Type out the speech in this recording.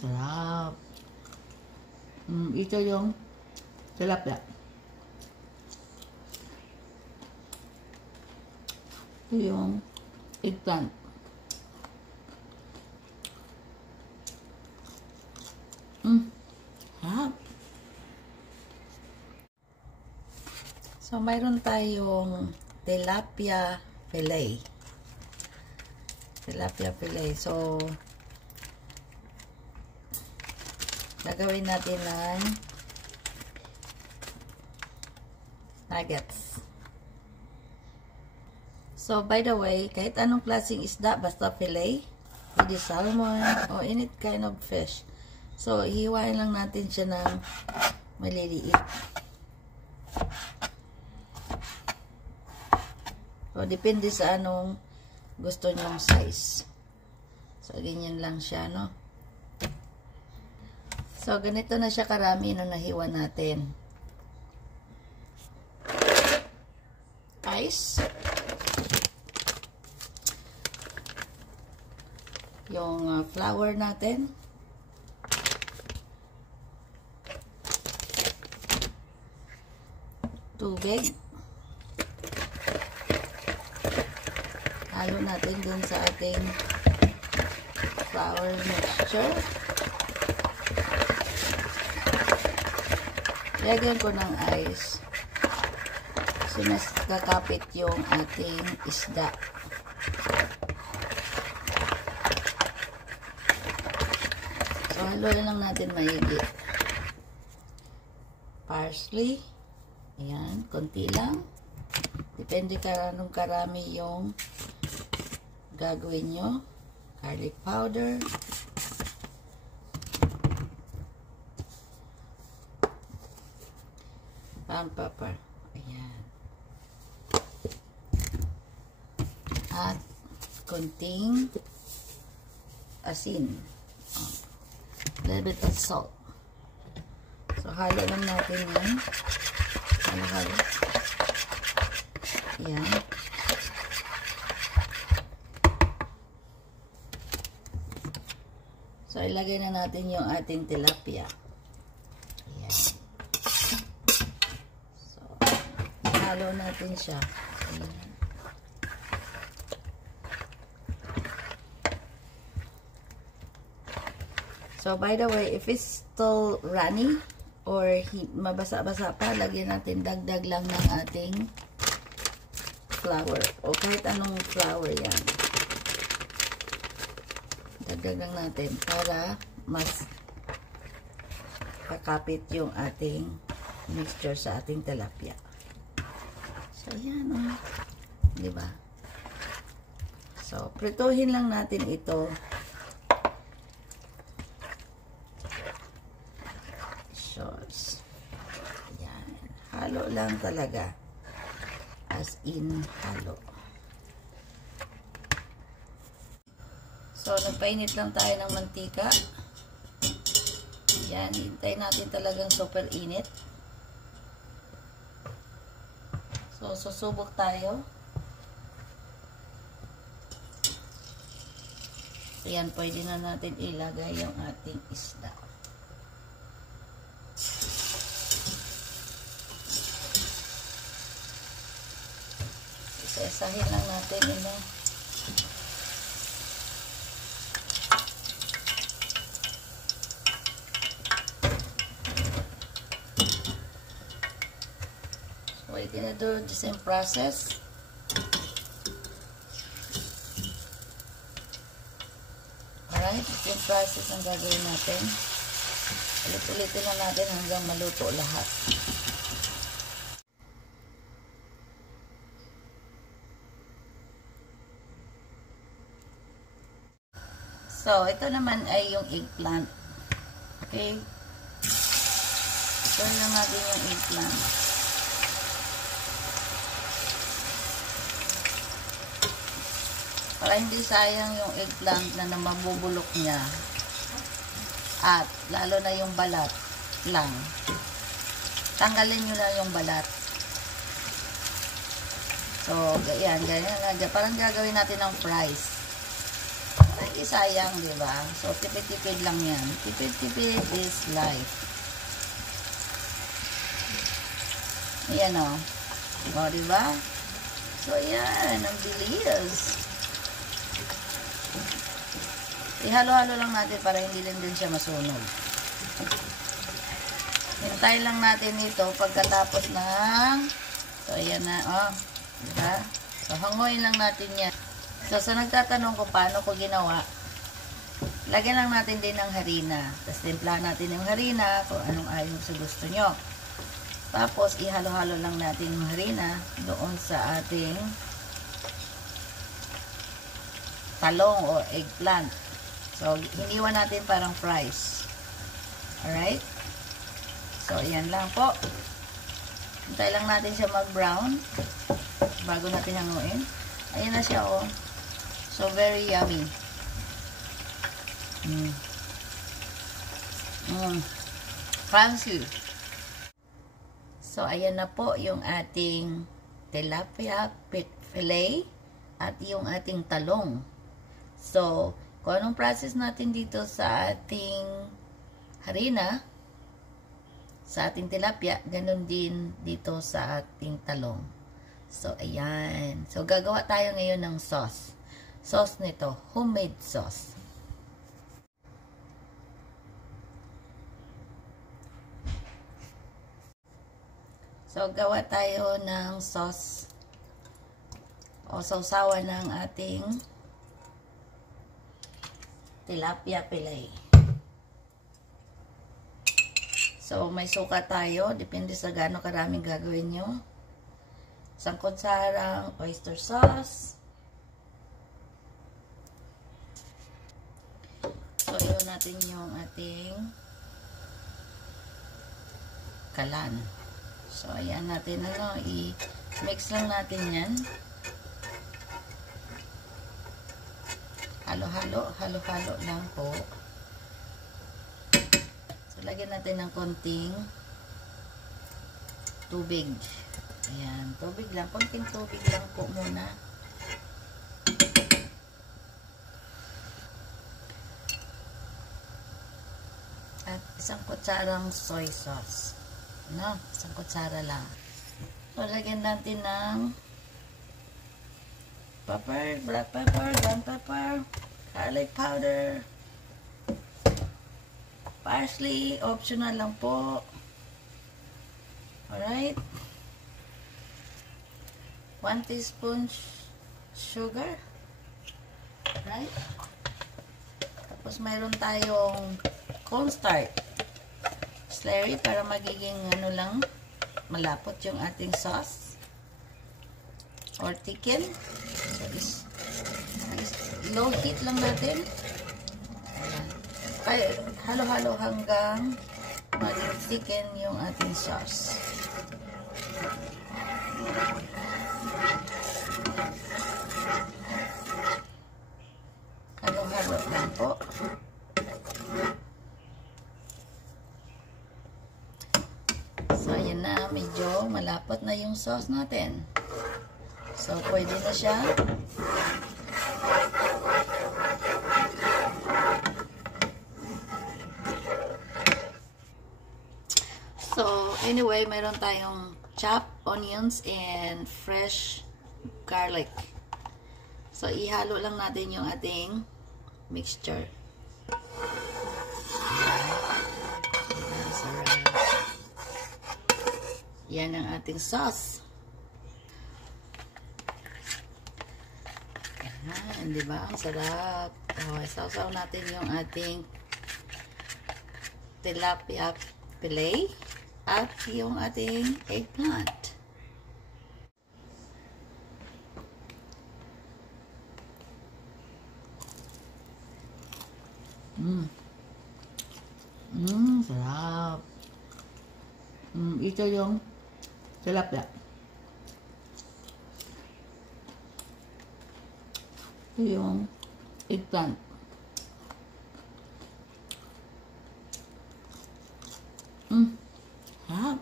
Sarap. Ito yung tilapia. Ito yung eggplant. Sarap. So, mayroon tayong tilapia fillet. Tilapia fillet. So, gagawin natin ng nuggets. So, by the way, kahit anong klaseng isda, basta fillet, pwede salmon, or any kind of fish. So, hiwain lang natin siya ng maliliit. So, depende sa anong gusto nyong size. So, ganyan lang siya, no? So, ganito na siya karami na nahiwa natin. Ice. Yung flour natin. Tubig. Halo natin dun sa ating flour mixture. Lagyan ko ng ice. So, mas kakapit yung ating isda. So, haluin lang natin maigi. Parsley. Ayan, konti lang. Depende anong karami yung gagawin nyo. Garlic powder. Pepper. Ayan. At konting asin. A little bit of salt. So, halo lang natin yan. Halo-halo. Ayan. So, ilagay na natin yung ating tilapia. Ayan. So, halo natin siya. Ayan. So, by the way, if it's still runny or mabasa-basa pa, lagyan natin dagdag lang ng ating flour o kahit anong flour yan. Dagdag lang natin para mas kakapit yung ating mixture sa ating tilapia. So, yan o. Diba? So, prituhin lang natin ito. Ayan. Halo lang talaga. As in, halo. So, nagpainit lang tayo ng mantika. Ayan. Hintay natin talagang super init. So, susubok tayo. Ayan. Pwede na natin ilagay yung ating isda. Isahin lang natin ito. So, we're gonna do the same process. Alright, the same process ang gagawin natin. Ulit-ulitin na natin hanggang maluto lahat. So, ito naman ay yung eggplant. Okay? Ito lang natin yung eggplant. Para hindi sayang yung eggplant na mabubulok niya. At, lalo na yung balat lang. Tanggalin nyo na yung balat. So, ganyan nga. Parang gagawin natin ng fries. Kasi sayang, di ba? So, tipid-tipid lang yan. Tipid-tipid is life. Ayan o. O, di ba? So, ayan. Ang bilis. Ihalo-halo lang natin para hindi din siya masunog. Hintay lang natin ito pagkatapos ng so, ayan na. O, di ba? So, hanguin lang natin yan. So, sa nagtatanong kung paano ko ginawa, lagyan lang natin din ng harina. Tapos, timplahan natin yung harina kung anong ayon sa gusto nyo. Tapos, ihalo-halo lang natin yung harina doon sa ating talong o eggplant. So, hiniwa natin parang fries. Alright? So, ayan lang po. Hintay lang natin siya mag-brown bago natin hanguin. Ayan na siya, oh. So, very yummy. Fancy. So, ayan na po yung ating tilapia fillet at yung ating talong. So, kung anong process natin dito sa ating harina, sa ating tilapia, ganun din dito sa ating talong. So, ayan. So, gagawa tayo ngayon ng sauce. Sauce nito, homemade sauce. So, gawa tayo ng sauce o sausawan ng ating tilapia fillet. So, may suka tayo. Depende sa gaano karaming gagawin nyo. Isang kutsarang oyster sauce. So, iyon natin yung ating kalan. So, ayan natin, i-mix lang natin yan. Halo-halo lang po. So, lagyan natin ng konting tubig. Ayan, tubig lang. Konting tubig lang po muna. At isang kutsarang soy sauce. No, isang kutsara lang. So, lagyan natin ng pepper, black pepper, ground pepper, garlic powder, parsley, optional lang po. Alright. 1 teaspoon sugar. Right? Tapos mayroon tayong cornstarch. Slurry para magiging lang, malapot yung ating sauce. Or thicken. So, low heat lang natin. Kaya halo-halo hanggang mag-thicken yung ating sauce. Halo-halo lang po. So, ayan na. Medyo malapot na yung sauce natin. So, pwede na siya. So, anyway, mayroon tayong chopped onions and fresh garlic. So, ihalo lang natin yung ating mixture. Yan ang ating sauce. Yan, di ba? Ang sarap. Sausaw natin yung ating tilapia fillet at yung ating eggplant. Sarap. Ito yung tilapia. Ito yung eggplant. Sarap.